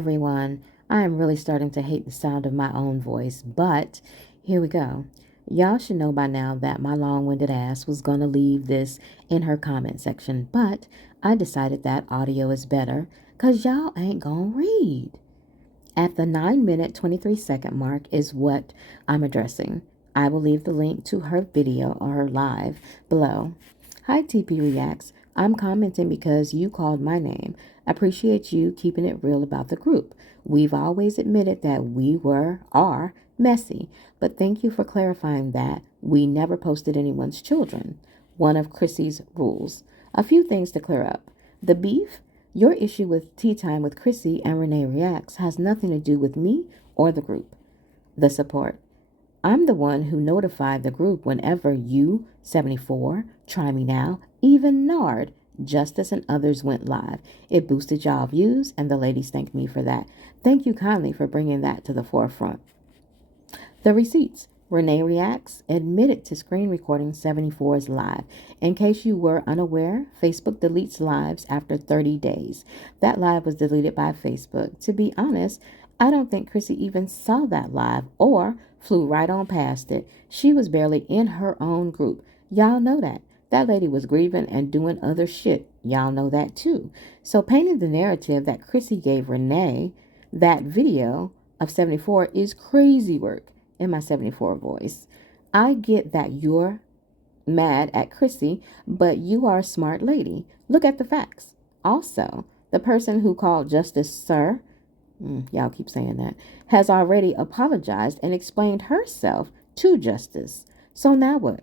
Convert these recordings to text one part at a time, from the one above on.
Everyone. I am really starting to hate the sound of my own voice, but here we go. Y'all should know by now that my long winded ass was going to leave this in her comment section, but I decided that audio is better because y'all ain't going to read. At the 9-minute 23-second mark is what I'm addressing. I will leave the link to her video or her live below. Hi, TP Reacts. I'm commenting because you called my name. Appreciate you keeping it real about the group. We've always admitted that are messy, but thank you for clarifying that we never posted anyone's children. One of Chrissy's rules. A few things to clear up. The beef, your issue with Tea Time with Chrissy and Renee Reacts has nothing to do with me or the group. The support. I'm the one who notified the group whenever you, 74, Try Me Now, even Nard, Justice, and others went live. It boosted y'all views, and the ladies thanked me for that. Thank you kindly for bringing that to the forefront. The receipts. Renee Reacts admitted to screen recording 74's live. In case you were unaware, Facebook deletes lives after 30 days. That live was deleted by Facebook. To be honest, I don't think Chrissy even saw that live or flew right on past it. She was barely in her own group. Y'all know that. That lady was grieving and doing other shit. Y'all know that too. So painting the narrative that Chrissy gave Renee that video of 74 is crazy work in my 74 voice. I get that you're mad at Chrissy, but you are a smart lady. Look at the facts. Also, the person who called Justice Sir, y'all keep saying that, has already apologized and explained herself to Justice. So now what?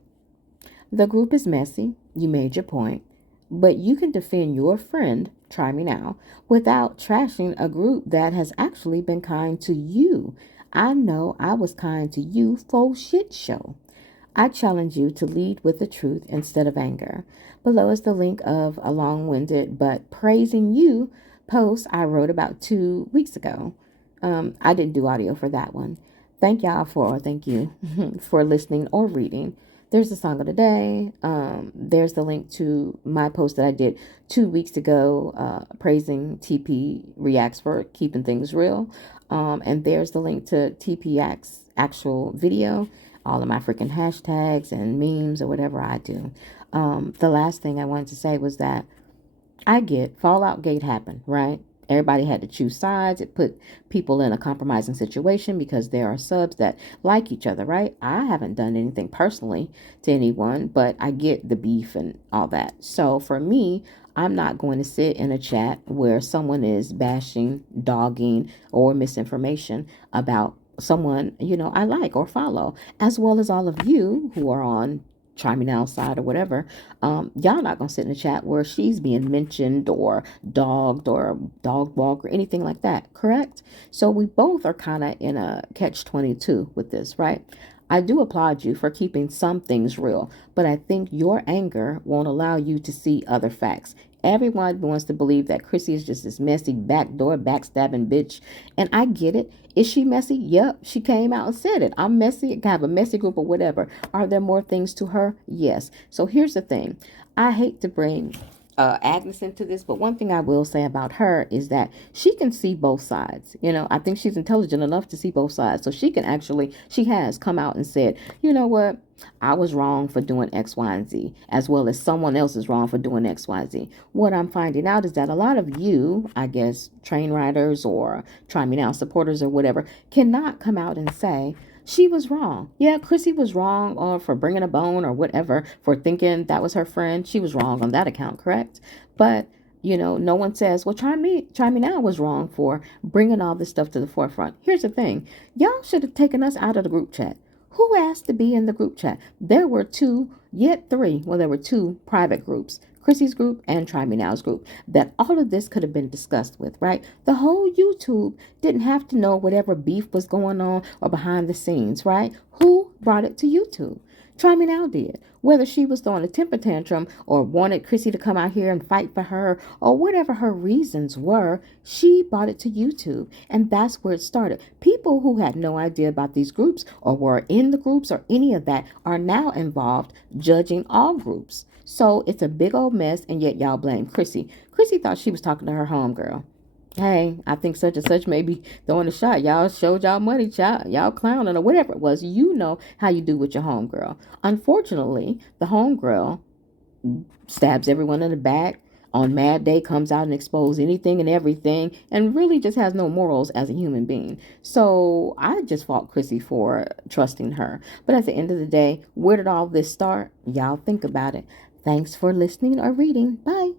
The group is messy. You made your point. But you can defend your friend, Try Me Now, without trashing a group that has actually been kind to you. I know I was kind to you, faux shit show. I challenge you to lead with the truth instead of anger. Below is the link of a long-winded but praising you post I wrote about 2 weeks ago. I didn't do audio for that one. Thank you for listening or reading. There's the song of the day. There's the link to my post that I did 2 weeks ago, praising TP Reacts for keeping things real. And there's the link to TPX actual video, all of my freaking hashtags and memes or whatever I do. The last thing I wanted to say was that I get Fallout Gate happened, right? Everybody had to choose sides. It put people in a compromising situation because there are subs that like each other, right? I haven't done anything personally to anyone, but I get the beef and all that. So for me, I'm not going to sit in a chat where someone is bashing, dogging, or misinformation about someone, I like or follow, as well as all of you who are on Try Me Now side or whatever. Y'all not gonna sit in a chat where she's being mentioned or dogged or dog walk or anything like that, correct? So we both are kind of in a catch-22 with this, right? I do applaud you for keeping some things real, but I think your anger won't allow you to see other facts. Everyone wants to believe that Chrissy is just this messy backdoor backstabbing bitch, and I get it. Is she messy? Yep, she came out and said it. I'm messy. I have a messy group or whatever. Are there more things to her? Yes. So here's the thing. I hate to bring Agnes into this, but one thing I will say about her is that she can see both sides. I think she's intelligent enough to see both sides. So she has come out and said, you know what? I was wrong for doing X, Y, and Z, as well as someone else is wrong for doing X, Y, Z. What I'm finding out is that a lot of you, I guess, train riders or Try Me Now supporters or whatever, cannot come out and say, she was wrong. Yeah, Chrissy was wrong or for bringing a bone or whatever, for thinking that was her friend. She was wrong on that account, correct? But no one says, well, Try Me Now was wrong for bringing all this stuff to the forefront. Here's the thing. Y'all should have taken us out of the group chat. Who asked to be in the group chat? There were two, yet three. Well, there were two private groups, Chrissy's group and Try Me Now's group, that all of this could have been discussed with, right? The whole YouTube didn't have to know whatever beef was going on or behind the scenes, right? Who brought it to YouTube? Try Me Now did. Whether she was throwing a temper tantrum or wanted Chrissy to come out here and fight for her or whatever her reasons were, she brought it to YouTube. And that's where it started. People who had no idea about these groups or were in the groups or any of that are now involved judging all groups. So it's a big old mess, and yet y'all blame Chrissy. Chrissy thought she was talking to her homegirl. Hey, I think such and such may be throwing a shot. Y'all showed y'all money, child. Y'all clowning or whatever it was. You know how you do with your homegirl. Unfortunately, the homegirl stabs everyone in the back on Mad Day, comes out and exposes anything and everything, and really just has no morals as a human being. So I just fault Chrissy for trusting her. But at the end of the day, where did all this start? Y'all think about it. Thanks for listening or reading. Bye.